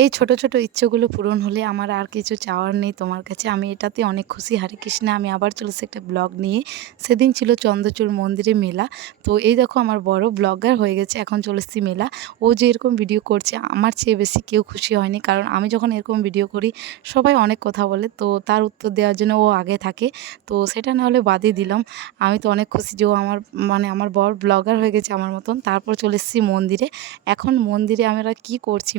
এই ছোট, ছোট ইচ্ছেগুলো পূরণ হলে আমার আর কিছু চাওয়ার নেই তোমার কাছে। আমি এটাতে অনেক খুশি। হরে কৃষ্ণা, আমি আবার চলে এসেছি একটা ব্লগ নিয়ে। সেদিন ছিল চন্দ্রচূড় মন্দিরে মেলা। তো এই দেখো আমার বড় ব্লগার হয়ে গেছে, এখন চলে এসেছি মেলা। ও যে এরকম ভিডিও করছে আমার চেয়ে বেশি কেউ খুশি হয়নি। কারণ আমি যখন এরকম ভিডিও করি সবাই অনেক কথা বলে, তো তার উত্তর দেওয়ার জন্য ও আগে থাকে। তো সেটা না হলে বাদই দিলাম। আমি তো অনেক খুশি যে ও আমার আমার বর ব্লগার হয়ে গেছে আমার মতন। তারপর চলে এসেছি মন্দিরে। এখন মন্দিরে আমরা কি করছি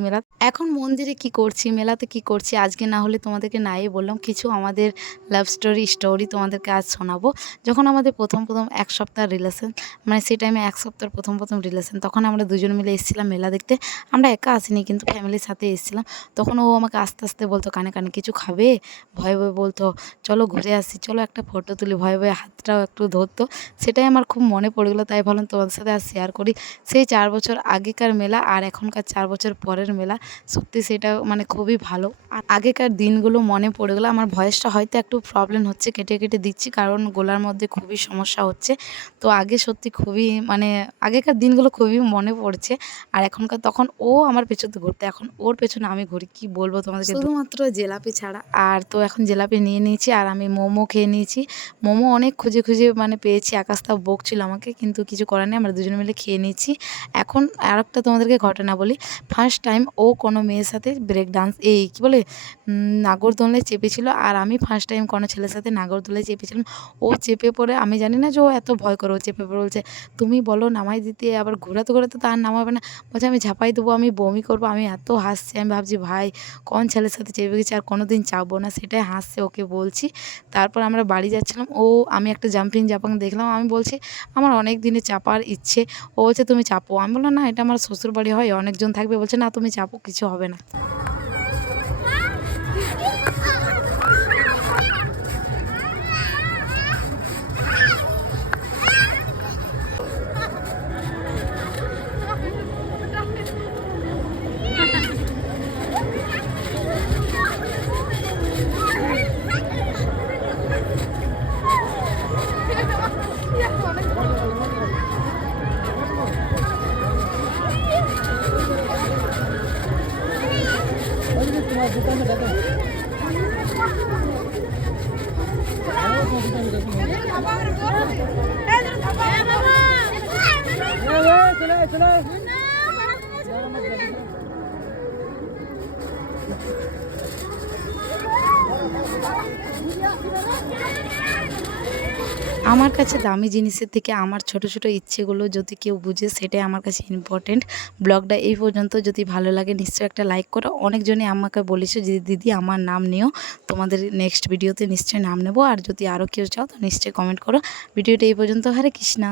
এখন মন্দিরে কি করছি, মেলাতে কি করছি আজকে না হলে তোমাদেরকে নাই বললাম। কিছু আমাদের লাভ স্টোরি তোমাদেরকে আজ শোনাবো। যখন আমাদের প্রথম ১ সপ্তাহ রিলেশন, সেই টাইমে ১ সপ্তাহের প্রথম রিলেশন, তখন আমরা দুজন মিলে এসেছিলাম মেলা দেখতে। আমরা একা আসিনি, কিন্তু ফ্যামিলির সাথে এসেছিলাম। তখন ও আমাকে আস্তে, আস্তে বলতো কানে, কানে, "কিছু খাবে?" ভয়ে, ভয়ে বলতো, "চলো ঘুরে আসি, চলো একটা ফটো তুলি।" ভয়ে, ভয়ে হাতটাও একটু ধরতো। সেটাই আমার খুব মনে পড়ে গেলো, তাই ভাবলাম তোমাদের সাথে আর শেয়ার করি। সেই ৪ বছর আগেকার মেলা আর এখনকার ৪ বছর পরের মেলা, সত্যি সেটা খুবই ভালো। আর আগেকার দিনগুলো মনে পড়ে গেলো। আমার ভয়েসটা হয়তো একটু প্রবলেম হচ্ছে, কেটে, কেটে দিচ্ছি, কারণ গলার মধ্যে খুবই সমস্যা হচ্ছে। তো আগে সত্যি খুবই আগেকার দিনগুলো খুবই মনে পড়ছে। আর এখনকার, তখন ও আমার পেছনে ঘুরতো, এখন ওর পেছনে আমি ঘুরি। কি বলবো তোমাদেরকে, শুধুমাত্র জিলাপি ছাড়া। আর তো এখন জিলাপি নিয়ে নিয়েছি আর আমি মোমো খেয়ে নিয়েছি। মোমো অনেক খুঁজে, খুঁজে পেয়েছি। আকাশটাও বকছিল আমাকে, কিন্তু কিছু করার নেই, আমরা দুজনে মিলে খেয়ে নিয়েছি। এখন আরেকটা তোমাদেরকে ঘটনা বলি। ফার্স্ট টাইম ও কোনো মেয়ের সাথে ব্রেক ডান্স, এই কী বলে, নাগরদোলায় চেপেছিল। আর আমি ফার্স্ট টাইম কোনো ছেলের সাথে নাগরদোলায় চেপেছিলাম। ও চেপে পড়ে, আমি জানি না যে ও এত ভয় করে, ও চেপে পড়ে বলছে, "তুমি বলো নামাই দিতে।" আবার ঘোরাতে, ঘোরাতে তো আর নামাবে না। বলছে, "আমি ঝাঁপাই দেবো, আমি বমি করবো।" আমি এত হাসছি, আমি ভাবছি ভাই কোন ছেলের সাথে চেপে গেছি, আর কোনো দিন চাপবো না, সেটাই হাসছে ওকে বলছি। তারপর আমরা বাড়ি যাচ্ছিলাম, আমি একটা জাম্পিং জাপাং দেখলাম, আমি বলছি আমার অনেক দিনের চাপার ইচ্ছে। ও বলছে, "তুমি চাপো।" আমি বললাম, "না, এটা আমার শ্বশুরবাড়ি হয়, অনেকজন থাকবে।" বলছে, "না, তুমি চাপো, কিছু হবে না।" আমার কাছে দামি জিনিসের থেকে আমার ছোট, ছোট ইচ্ছেগুলো যদি কেউ বুঝে, সেটাই আমার কাছে ইম্পর্টেন্ট। ব্লগটা এই পর্যন্ত, যদি ভালো লাগে নিশ্চয়ই একটা লাইক করো। অনেকজনই আমাকে বলেছে যে দিদি আমার নাম নিও, তোমাদের নেক্সট ভিডিওতে নিশ্চয়ই নাম নেব। আর যদি আরও কেউ চাও তো নিশ্চয়ই কমেন্ট করো। ভিডিওটা এই পর্যন্ত। হরে কৃষ্ণা।